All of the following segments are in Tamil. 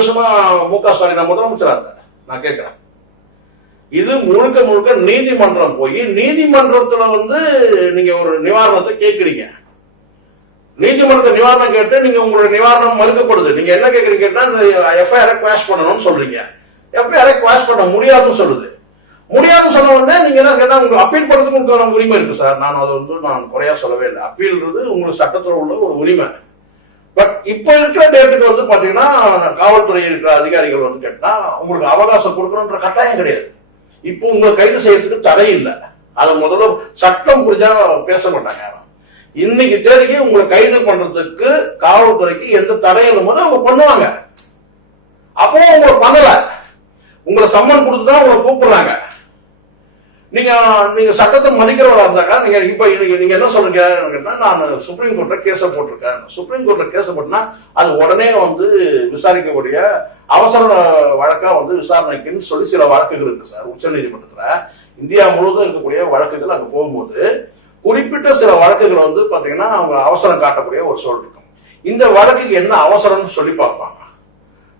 வருஷமா மு.க. ஸ்டாலின் முதலமைச்சரா இருக்காரு. நான் கேட்கிறேன், இது முழுக்க முழுக்க நீதிமன்றம் போய் நீதிமன்றத்துல நீங்க ஒரு நிவாரணத்தை கேட்கறீங்க. நீதிமன்றத்தை நிவாரணம் கேட்டு நீங்க உங்களுடைய நிவாரணம் மறுக்கப்படுது. நீங்க என்ன கேட்கறீங்க கேட்டா இந்த எஃப்ஐஆரை குவாஷ் பண்ணணும்னு சொல்றீங்க. எஃப்ஐஆரை குவாஷ் பண்ண முடியாதுன்னு சொல்லுது. முடியாதுன்னு சொன்ன உடனே நீங்க என்ன கேட்டா உங்களுக்கு அப்பீல் பண்றதுக்கு உங்களுக்கு உரிமை இருக்கு சார். நான் அதை நான் குறையா சொல்லவே இல்லை. அப்பீல்ன்றது உங்களுக்கு சட்டத்தில் உள்ள ஒரு உரிமை. பட் இப்ப இருக்கிற டேட்டுக்கு பாத்தீங்கன்னா காவல்துறை இருக்கிற அதிகாரிகள் கேட்டா உங்களுக்கு அவகாசம் கொடுக்கணும்ன்ற கட்டாயம் கிடையாது. இப்போ உங்களை கைது செய்யறதுக்கு தடை இல்லை. அது முதல்ல சட்டம் புரிஞ்சா பேச மாட்டாங்க. இன்னைக்கு தேதிக்கு உங்களை கைது பண்றதுக்கு காவல்துறைக்கு எந்த தடையும் போது அவங்க பண்ணுவாங்க. அப்போ உங்களை பண்ணல, உங்களை சம்மன் கொடுத்துதான் உங்களை கூப்பிடுறாங்க. நீங்க சட்டத்தை மதிக்கிறவரா இருந்தாக்கா நீங்க இப்ப நீங்க என்ன சொல்றீங்க, நான் சுப்ரீம் கோர்ட்ல கேஸ போட்டிருக்கேன். சுப்ரீம் கோர்ட்ல கேஸ போட்டுனா அது உடனே விசாரிக்கக்கூடிய அவசர வழக்கா விசாரணைக்குன்னு சொல்லி சில வழக்குகள் இருக்கு சார். உச்ச நீதிமன்றத்துல இந்தியா முழுவதும் இருக்கக்கூடிய வழக்குகள் அங்க போகும்போது குறிப்பிட்ட சில வழக்குகள் பாத்தீங்கன்னா அவங்க அவசரம் காட்டக்கூடிய ஒரு சூழல் இருக்கும். இந்த வழக்குக்கு என்ன அவசரம்னு சொல்லி பார்ப்பாங்க.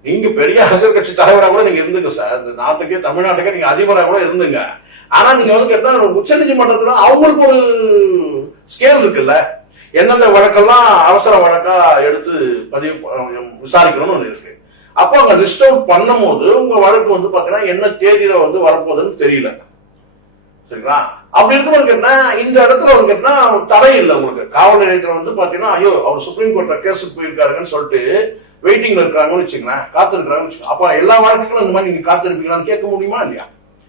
நீங்க பெரிய அரசியல் கட்சி தலைவராக கூட நீங்க இருந்துங்க சார். இந்த நாட்டுக்கே தமிழ்நாட்டுக்கே நீங்க அதிபராக கூட இருந்துங்க. ஆனா நீங்க கேட்டா உச்ச நீதிமன்றத்துல அவங்களுக்கு ஒரு ஸ்கேல் இருக்குல்ல, எந்தெந்த வழக்கெல்லாம் அவசர வழக்கா எடுத்து விசாரிக்கணும்னு இருக்கு. அப்போ அங்க லிஸ்ட் அவுட் பண்ணும் போது உங்க வழக்கு பாத்தீங்கன்னா என்ன தேதியில வரப்போகுதுன்னு தெரியல. சரிங்களா? அப்படி இருக்கணும் கேட்டா இந்த இடத்துல கேட்டா தடை இல்லை உங்களுக்கு. காவல் நிலையத்துல பாத்தீங்கன்னா ஐயோ அவர் சுப்ரீம் கோர்ட்ல கேஸுக்கு போயிருக்காருன்னு சொல்லிட்டு வெயிட்டிங்ல இருக்காங்கன்னு வச்சுங்களேன், காத்திருக்கிறாங்கன்னு வச்சுக்கோங்க. அப்ப எல்லா வழக்குகளும் இந்த மாதிரி நீங்க காத்திருப்பீங்களான்னு கேட்க முடியுமா இல்லையா?